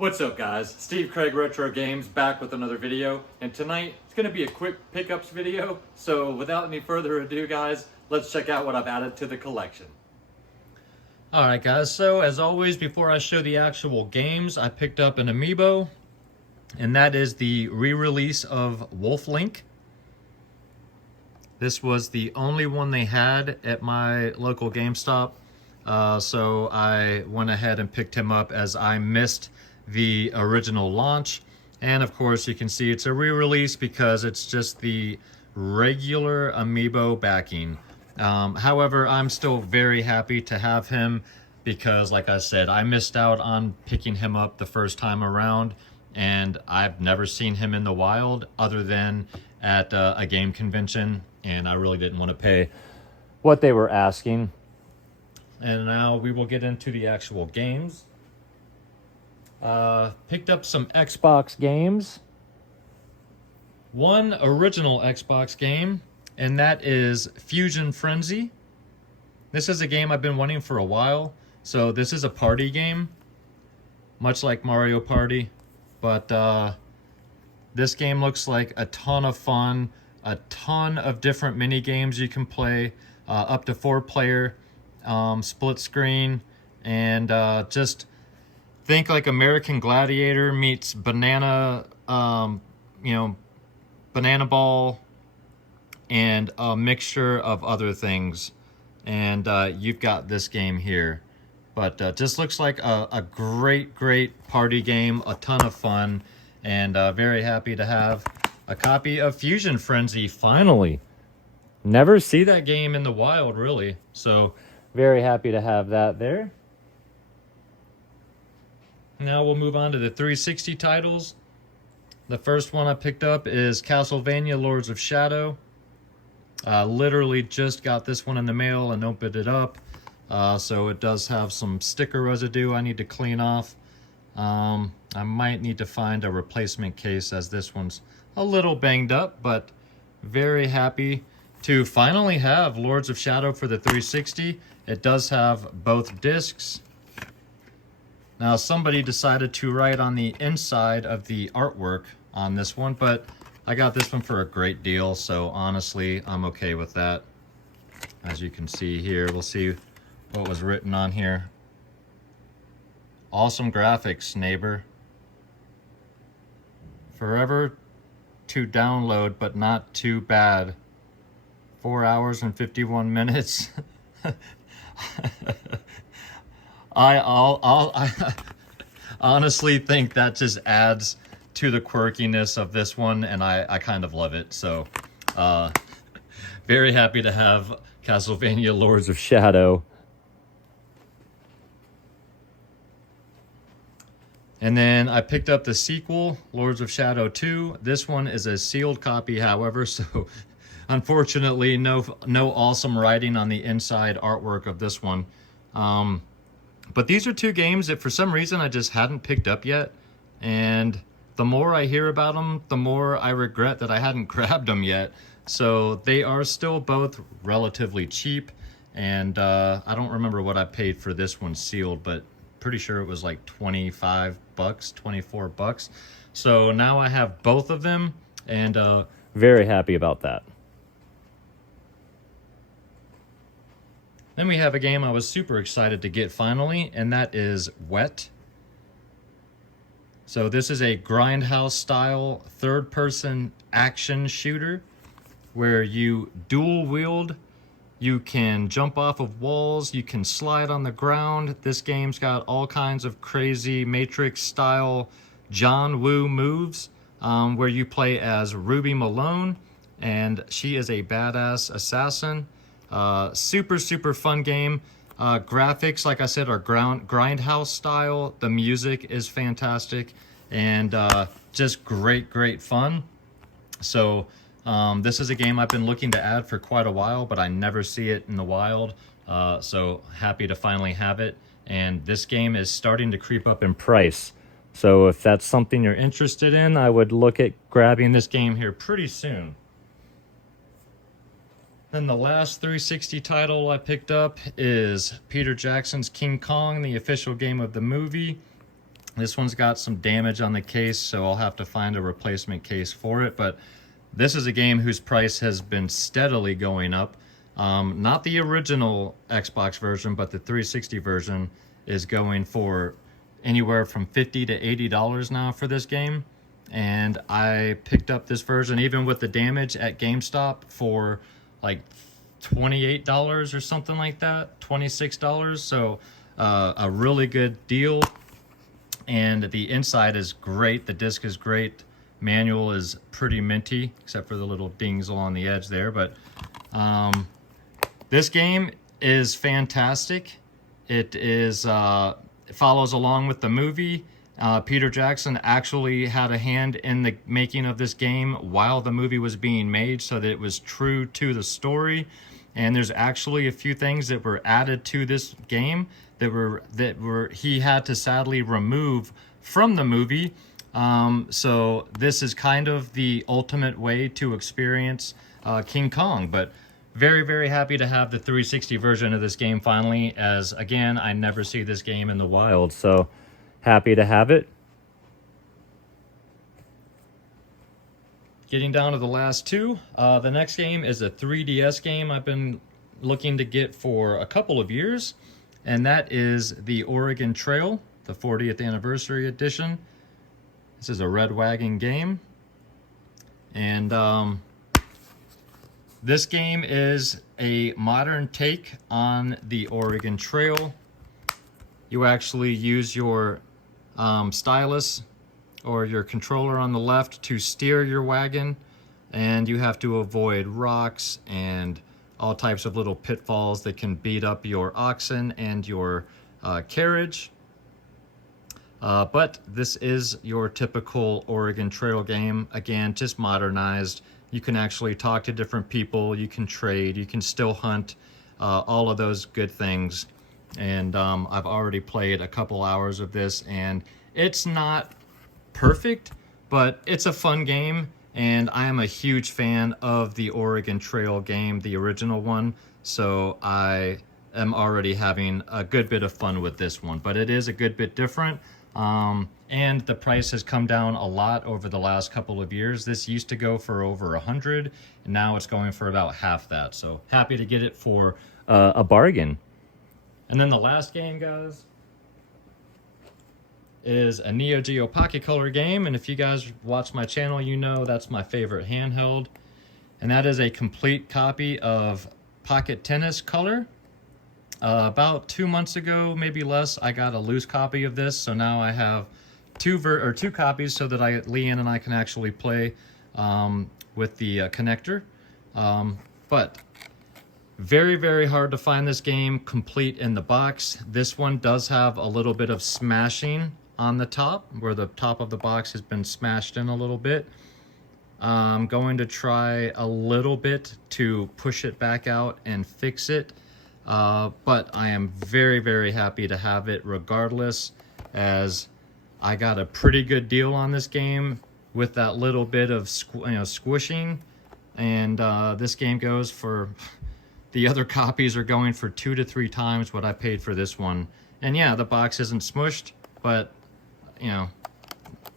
What's up guys, Steve Craig Retro Games back with another video, and tonight it's going to be a quick pickups video, so without any further ado guys, let's check out what I've added to the collection. Alright guys, so as always before I show the actual games, I picked up an Amiibo, and that is the re-release of Wolf Link. This was the only one they had at my local GameStop, so I went ahead and picked him up as I missed the original launch. And of course you can see it's a re-release because it's just the regular Amiibo backing. However, I'm still very happy to have him because, like I said, I missed out on picking him up the first time around, and I've never seen him in the wild other than at a game convention, and I really didn't want to pay what they were asking. And now we will get into the actual games. Picked up some Xbox games. One original Xbox game, and that is Fusion Frenzy. This is a game I've been wanting for a while. So this is a party game, much like Mario Party, but this game looks like a ton of fun, a ton of different mini games you can play, up to 4-player, split screen, and just think like American Gladiator meets Banana, Banana Ball, and a mixture of other things. And you've got this game here. But just looks like a great party game, a ton of fun, and very happy to have a copy of Fusion Frenzy, finally. Never see that game in the wild, really. So very happy to have that there. Now we'll move on to the 360 titles. The first one I picked up is Castlevania Lords of Shadow. Literally just got this one in the mail and opened it up. So it does have some sticker residue I need to clean off. I might need to find a replacement case as this one's a little banged up, but very happy to finally have Lords of Shadow for the 360. It does have both discs. Now somebody decided to write on the inside of the artwork on this one, but I got this one for a great deal, so honestly I'm okay with that. As you can see here, we'll see what was written on here. Awesome graphics, neighbor. Forever to download, but not too bad. 4 hours and 51 minutes. I honestly think that just adds to the quirkiness of this one, and I kind of love it. So, very happy to have Castlevania Lords of Shadow. And then I picked up the sequel, Lords of Shadow 2. This one is a sealed copy, however, so unfortunately no awesome writing on the inside artwork of this one. But these are two games that for some reason I just hadn't picked up yet, and the more I hear about them, the more I regret that I hadn't grabbed them yet. So they are still both relatively cheap, and I don't remember what I paid for this one sealed, but pretty sure it was like 25 bucks, 24 bucks. So now I have both of them, and very happy about that. Then we have a game I was super excited to get finally, and that is Wet. So this is a grindhouse style third-person action shooter where you dual wield. You can jump off of walls, you can slide on the ground. This game's got all kinds of crazy Matrix style John Woo moves, where you play as Ruby Malone, and she is a badass assassin. Super fun game. Graphics, like I said, are grindhouse style. The music is fantastic, and just great fun. So this is a game I've been looking to add for quite a while, but I never see it in the wild. So happy to finally have it. And this game is starting to creep up in price. So if that's something you're interested in, I would look at grabbing this game here pretty soon. Then the last 360 title I picked up is Peter Jackson's King Kong, the official game of the movie. This one's got some damage on the case, so I'll have to find a replacement case for it. But this is a game whose price has been steadily going up. Not the original Xbox version, but the 360 version is going for anywhere from $50 to $80 now for this game. And I picked up this version, even with the damage, at GameStop for like $28 or something like that, $26. So a really good deal. And the inside is great. The disc is great. Manual is pretty minty, except for the little dings along the edge there. But this game is fantastic. It is it follows along with the movie. Peter Jackson actually had a hand in the making of this game while the movie was being made, so that it was true to the story. And there's actually a few things that were added to this game that were he had to sadly remove from the movie. So this is kind of the ultimate way to experience King Kong. But very, very happy to have the 360 version of this game finally, as again, I never see this game in the wild. So happy to have it. Getting down to the last two. The next game is a 3DS game I've been looking to get for a couple of years, and that is the Oregon Trail, the 40th anniversary edition. This is a Red Wagon game, and this game is a modern take on the Oregon Trail. You actually use your stylus or your controller on the left to steer your wagon, and you have to avoid rocks and all types of little pitfalls that can beat up your oxen and your carriage. But this is your typical Oregon Trail game. Again, just modernized. You can actually talk to different people, you can trade, you can still hunt, all of those good things. And I've already played a couple hours of this, and it's not perfect, but it's a fun game, and I am a huge fan of the Oregon Trail game, the original one, so I am already having a good bit of fun with this one. But it is a good bit different, and the price has come down a lot over the last couple of years. This used to go for over $100, and now it's going for about half that, so happy to get it for a bargain. And then the last game, guys, is a Neo Geo Pocket Color game, and if you guys watch my channel, you know that's my favorite handheld, and that is a complete copy of Pocket Tennis Color. About 2 months ago, maybe less, I got a loose copy of this, so now I have two copies so that Leanne and I can actually play with the connector. But very, very hard to find this game complete in the box. This one does have a little bit of smashing on the top, where the top of the box has been smashed in a little bit. I'm going to try a little bit to push it back out and fix it. But I am very, very happy to have it regardless, as I got a pretty good deal on this game with that little bit of squishing. And this game goes for... The other copies are going for 2 to 3 times what I paid for this one. And yeah, the box isn't smushed, but, you know,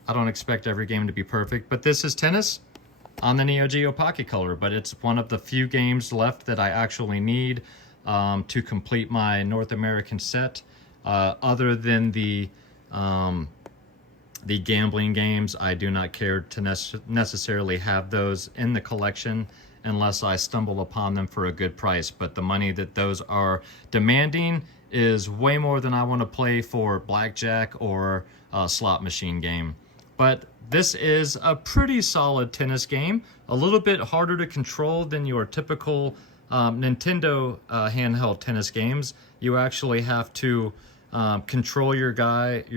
I don't expect every game to be perfect. But this is tennis on the Neo Geo Pocket Color, but it's one of the few games left that I actually need to complete my North American set. Other than the gambling games, I do not care to necessarily have those in the collection unless I stumble upon them for a good price. But the money that those are demanding is way more than I want to play for blackjack or a slot machine game. But this is a pretty solid tennis game, a little bit harder to control than your typical Nintendo handheld tennis games. You actually have to control your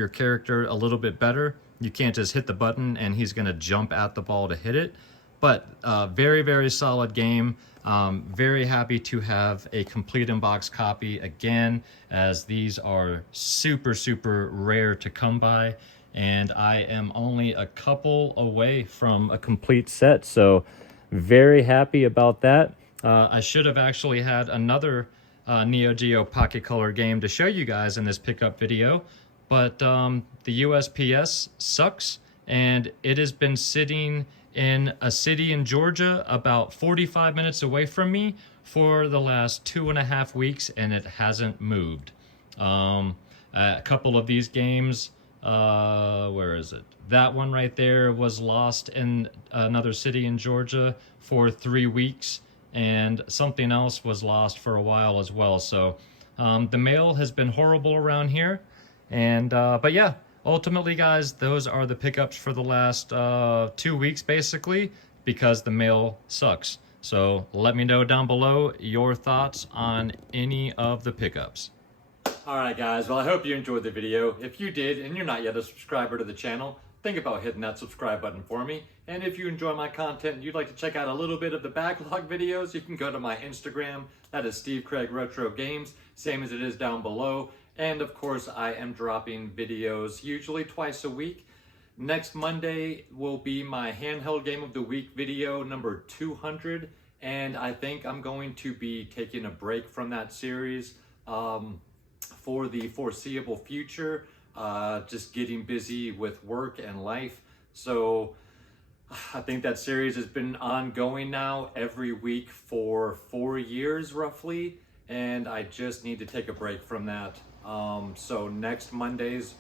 character a little bit better. You can't just hit the button and he's going to jump at the ball to hit it. But very, very solid game. Very happy to have a complete in-box copy again, as these are super, super rare to come by. And I am only a couple away from a complete set, so very happy about that. I should have actually had another Neo Geo Pocket Color game to show you guys in this pickup video, but the USPS sucks, and it has been sitting in a city in Georgia about 45 minutes away from me for the last 2.5 weeks, and it hasn't moved. A couple of these games, where is it? That one right there was lost in another city in Georgia for 3 weeks, and something else was lost for a while as well. So the mail has been horrible around here. And but yeah, ultimately, guys, those are the pickups for the last 2 weeks, basically, because the mail sucks. So let me know down below your thoughts on any of the pickups. Alright guys, well I hope you enjoyed the video. If you did and you're not yet a subscriber to the channel, think about hitting that subscribe button for me. And if you enjoy my content and you'd like to check out a little bit of the backlog videos, you can go to my Instagram. That is Steve Craig Retro Games, same as it is down below. And of course, I am dropping videos usually twice a week. Next Monday will be my handheld game of the week video number 200. And I think I'm going to be taking a break from that series for the foreseeable future. Just getting busy with work and life. So I think that series has been ongoing now every week for 4 years roughly. And I just need to take a break from that. So next Monday's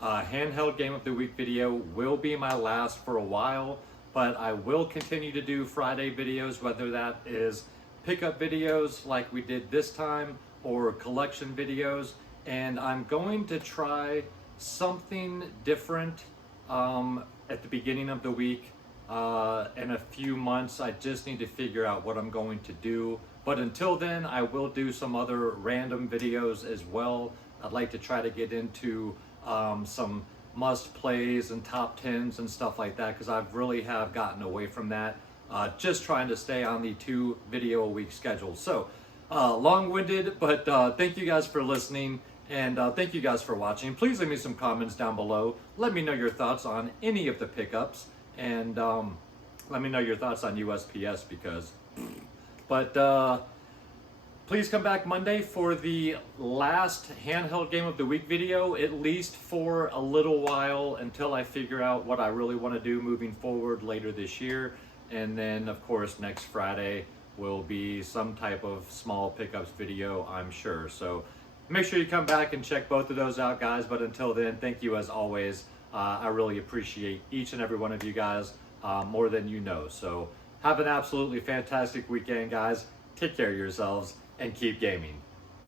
handheld game of the week video will be my last for a while, but I will continue to do Friday videos, whether that is pickup videos like we did this time or collection videos. And I'm going to try something different at the beginning of the week. In a few months, I just need to figure out what I'm going to do. But until then, I will do some other random videos as well. I'd like to try to get into some must plays and top 10s and stuff like that, because I really have gotten away from that. Just trying to stay on the 2 video a week schedule. So long-winded, but thank you guys for listening, and thank you guys for watching. Please leave me some comments down below. Let me know your thoughts on any of the pickups, and let me know your thoughts on USPS because... But please come back Monday for the last handheld game of the week video, at least for a little while until I figure out what I really want to do moving forward later this year. And then, of course, next Friday will be some type of small pickups video, I'm sure. So make sure you come back and check both of those out, guys. But until then, thank you as always. I really appreciate each and every one of you guys more than you know. So have an absolutely fantastic weekend, guys. Take care of yourselves and keep gaming.